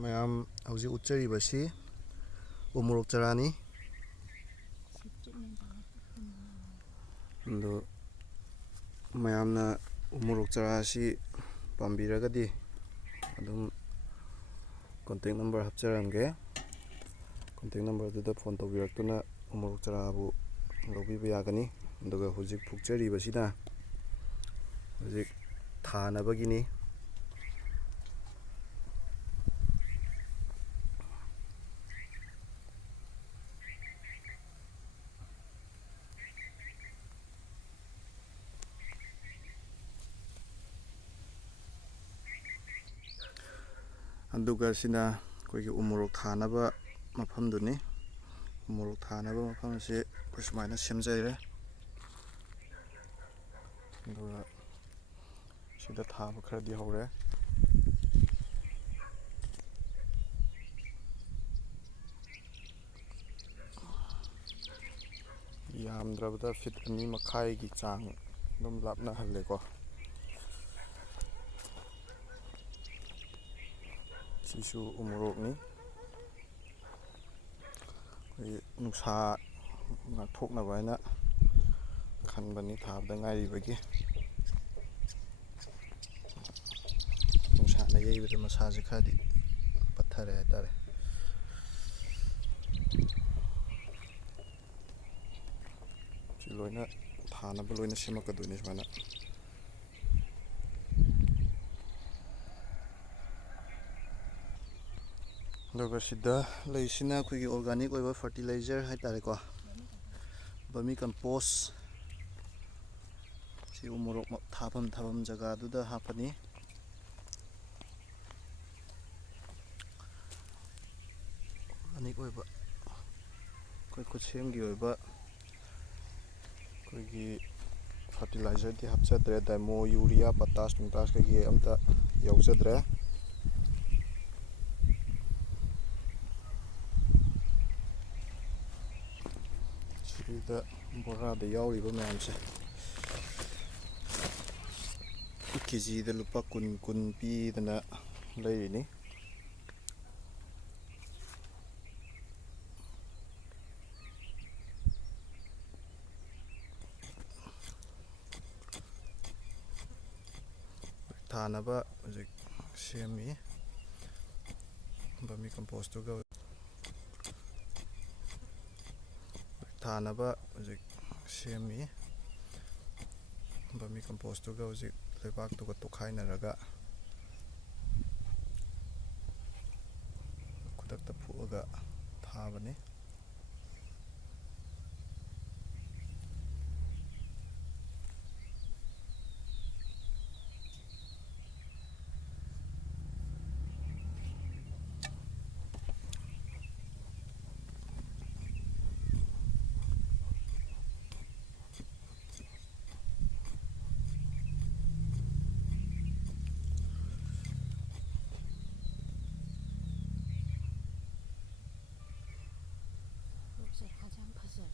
ꯃꯌꯥꯝ ꯍꯧꯖꯤꯛ ꯎꯠꯆꯔꯤꯕꯁꯤ ꯎꯃꯣꯔꯣꯛ ꯆꯥꯔꯥꯅꯤ. ꯑꯗꯣ ꯃꯌꯥꯝꯅ ꯎꯃꯣꯔꯣꯛ ꯆꯥꯔꯥ ꯑꯁꯤ ꯄꯥꯝꯕꯤꯔꯒꯗꯤ ꯑꯗꯨꯝ ꯀꯣꯟꯇꯦꯛ ꯅꯝꯕꯔ ꯍꯥꯞꯆꯔꯝꯒꯦ. ꯀꯣꯟꯇꯦꯛ ꯅꯝꯕꯔꯗꯨꯗ ꯐꯣꯟ ꯇꯧꯕꯤꯔꯛꯇꯨꯅ ꯎꯃꯣꯔꯣꯛ ꯆꯥꯔꯥꯕꯨ ꯂꯧꯕꯤꯕ ꯌꯥꯒꯅꯤ. ꯑꯗꯨꯒ ꯍꯧꯖꯤꯛ ꯐꯨꯛꯆꯔꯤꯕꯁꯤꯅ ꯍꯧꯖꯤꯛ ꯊꯥꯅꯕꯒꯤꯅꯤ. ꯑꯗꯨꯒ ꯁꯤꯅ ꯑꯩꯈꯣꯏꯒꯤ ꯎꯃꯣꯔꯣꯛ ꯊꯥꯅꯕ ꯃꯐꯝꯗꯨꯅꯤ. ꯎꯃꯣꯔꯣꯛ ꯊꯥꯅꯕ ꯃꯐꯝ ꯑꯁꯤ ꯑꯩꯈꯣꯏ ꯁꯨꯃꯥꯏꯅ ꯁꯦꯝꯖꯩꯔꯦ. ꯑꯗꯨꯒ ꯁꯤꯗ ꯊꯥꯕ ꯈꯔꯗꯤ ꯍꯧꯔꯦ. ꯌꯥꯝꯗ꯭ꯔꯕꯗ ꯐꯤꯠ 2.5ꯒꯤ ꯆꯥꯡ ꯑꯗꯨꯝ ꯂꯥꯞꯅꯍꯜꯂꯦꯀꯣ. ꯁꯤꯁꯨ ꯎꯃꯣꯔꯣꯛꯅꯤ. ꯑꯩꯈꯣꯏ ꯅꯨꯡꯁꯥ ꯉꯥꯛꯊꯣꯛꯅꯕ ꯍꯥꯏꯅ ꯈꯟꯕꯅꯤ, ꯊꯥꯕꯗ ꯉꯥꯏꯔꯤꯕꯒꯤ. ꯅꯨꯡꯁꯥꯅ ꯌꯩꯕꯗ ꯃꯁꯥꯁꯦ ꯈꯔꯗꯤ ꯄꯠꯊꯔꯦ ꯍꯥꯏꯇꯥꯔꯦ. ꯁꯤ ꯂꯣꯏꯅ ꯊꯥꯅꯕ ꯂꯣꯏꯅ ꯁꯦꯝꯃꯛꯀꯗꯣꯏꯅꯤ ꯁꯨꯃꯥꯏꯅ. ꯑꯗꯨꯒ ꯁꯤꯗ ꯂꯩꯁꯤꯅ ꯑꯩꯈꯣꯏꯒꯤ ꯑꯣꯔꯒꯥꯅꯤꯛ ꯑꯣꯏꯕ ꯐꯔꯇꯤꯂꯥꯏꯖꯔ ꯍꯥꯏꯇꯥꯔꯦꯀꯣ. Vermicompost. ꯁꯤ ꯎꯃꯣꯔꯣꯛ ꯊꯥꯐꯝ ꯖꯒꯥꯗꯨꯗ ꯍꯥꯞꯄꯅꯤ. ꯑꯣꯔꯒꯥꯅꯤꯛ ꯑꯣꯏꯕ ꯑꯩꯈꯣꯏ ꯈꯨꯠꯁꯦꯝꯒꯤ ꯑꯣꯏꯕ ꯑꯩꯈꯣꯏꯒꯤ ꯐꯔꯇꯤꯂꯥꯏꯖꯔꯗꯤ ꯍꯥꯞꯆꯗ꯭ꯔꯦ. ꯗꯥꯏꯃꯣ, ꯌꯨꯔꯤꯌꯥ, ꯄꯣꯇꯥꯁ ꯅꯨꯡꯇꯥꯁ ꯀꯩꯀꯩ ꯑꯝꯇ ꯌꯥꯎꯖꯗ꯭ꯔꯦ. ꯁꯤꯗ ꯕꯣꯔꯥꯗ ꯌꯥꯎꯔꯤꯕ ꯃꯌꯥꯝꯁꯦ ꯀꯦꯖꯤꯗ ꯂꯨꯄꯥ 10 ꯄꯤꯗꯅ ꯂꯩꯔꯤꯅꯤ. ꯊꯥꯅꯕ ꯍꯧꯖꯤꯛ ꯁꯦꯝꯃꯤ. ꯕꯔꯃꯤ ꯀꯝꯄꯣꯁꯇꯨꯒ ꯊꯥꯅꯕ ꯍꯧꯖꯤꯛ ꯁꯦꯝꯃꯤ. ꯕꯔꯃꯤ ꯀꯝꯄꯣꯁꯇꯨꯒ ꯍꯧꯖꯤꯛ ꯂꯩꯕꯥꯛꯇꯨꯒ ꯇꯣꯠꯈꯥꯏꯅꯔꯒ ꯈꯨꯗꯛꯇ ꯐꯨꯛꯑꯒ ꯊꯥꯕꯅꯤ. ꯁꯦ ꯐꯖꯅ ꯐꯖꯔꯦ.